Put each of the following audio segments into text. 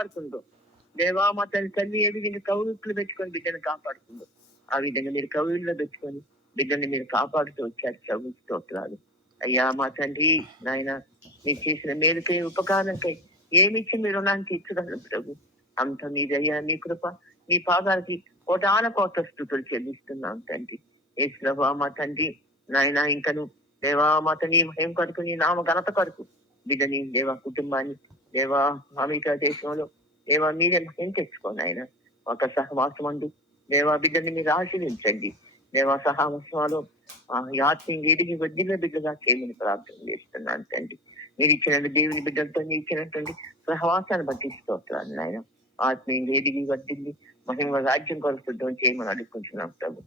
కాపాడుతుందో, దేవా మా తల్లి ఏ విధంగా కౌలుట్లు పెట్టుకొని బిడ్డను కాపాడుతుందో ఆ విధంగా మీరు కౌలుల్లో పెట్టుకొని బిడ్డని మీరు కాపాడుతూ వచ్చారు. ప్రభు స్తోత్రాలు అయ్యా. మా తండ్రి నాయన మీరు చేసిన మేలుకై ఉపకారంకై ఏమిచ్చి మీరు రుణాన్ని తీర్చగలరు ప్రభు. అంత మీదయ్యా మీ కృప మీ పాదాలకి కోటాన కోట స్థుతులు చెల్లిస్తున్నాం తండ్రి. యేసు ప్రభువా మా తండ్రి నాయన ఇంకను దేవా మా తండ్రి ఏం కొరకు నీ నామ ఘనత కొరకు బిడ్డని దేవా కుటుంబాన్ని దేవా అమెరికా దేశంలో దేవా మీరే ఏం తెచ్చుకోండి ఆయన. ఒక సహవాసం అందు దేవా బిడ్డని మీరు ఆశీర్వించండి. దేవా సహవాసంలో ఆత్మీయ ఎదిగి వడ్డీల బిడ్డగా చేయమని ప్రార్థన చేస్తున్నాను తండ్రి. మీరు ఇచ్చిన దేవుని బిడ్డలతో మీరు ఇచ్చినటువంటి సహవాసాన్ని బట్టి స్తోత్రాలు నాయన. ఆత్మీయంగా ఎదిగి వడ్డింది మహిమ రాజ్యం కొరకు సిద్ధం చేయమని అడుక్కుంటున్నాం ప్రభు.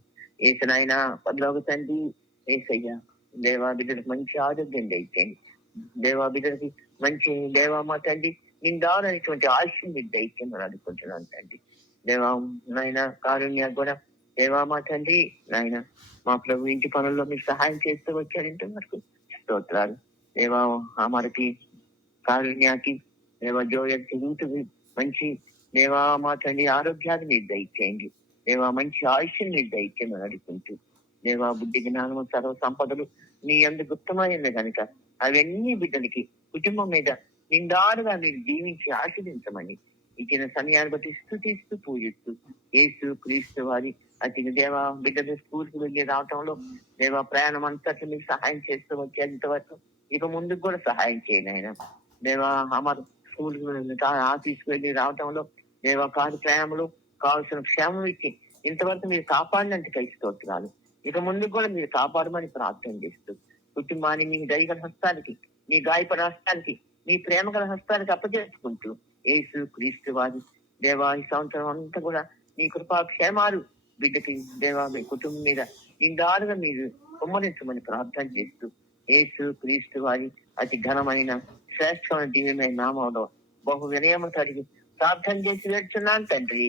ఏసునాయన పదలోక తండ్రి ఏసయ్యా దేవా బిడ్డలకు మంచి ఆరోగ్యం దయచేయండి. దేవా బిడ్డలకి మంచి దేవా మా తండ్రి నిందాలైనటువంటి ఆయుష్యం మీరు దయచేయమని అడుక్కుంటున్నాను తండ్రి. దేవా నాయన కారుణ్య కూడా దేవా మా తండ్రి నాయన మా ప్రభు ఇంటి పనుల్లో మీరు సహాయం చేస్తూ వచ్చారు ఇంతవరకు స్తోత్రాలు. దేవా మనకి కారుణ్యాకి దేవా జోయకి రూటుకి మంచి దేవా మా తండ్రి ఆరోగ్యాన్ని మీరు దయచేయండి. దేవా మంచి ఆయుష్యం మీరు దయచేయమని అడుగుతుంటూ దేవా బుద్ధి జ్ఞానము సర్వ సంపదలు నీ అందు గుప్తమైన కనుక అవన్నీ బిడ్డలకి కుటుంబం మీద నిండారుగా మీరు జీవించి ఆశీర్వించమని ఇచ్చిన సమయాన్ని బట్టి స్తుతిస్తూ పూజిస్తూ యేసు క్రీస్తు వారి అతి దేవా బిడ్డలు స్కూల్కి వెళ్ళి రావటంలో దేవా ప్రయాణం అంతట్లో మీకు సహాయం చేస్తూ వచ్చేంత వరకు ఇక ముందుకు కూడా సహాయం చేయండి ఆయన. దేవా అమర్ స్కూల్కి ఆఫీస్కి వెళ్ళి రావటంలో దేవా కారు ప్రయాణంలో కావాల్సిన క్షేమం ఇచ్చి ఇంతవరకు మీరు కాపాడినందుకు స్తోత్రాలు. ఇక ముందుకు కూడా మీరు కాపాడమని ప్రార్థన చేస్తూ కుటుంబాన్ని మీ దైవ హస్తానికి మీ గాయపడ హస్తానికి మీ ప్రేమ గల హస్తానికి అప్పచేసుకుంటూ యేసు క్రీస్తు వారి దేవా ఈ సంవత్సరం అంతా కూడా మీ కృపాక్షేమాలు బిడ్డకి దేవా మీ కుటుంబం మీద నిండారుగా మీరు కుమ్మరించమని ప్రార్థన చేస్తూ యేసు క్రీస్తు వారి అతి ఘనమైన శ్రేష్టమైన దివ్యమైన నామంలో బహు వినయము కలిగి ప్రార్థన చేసి వేడుచున్నాను తండ్రి.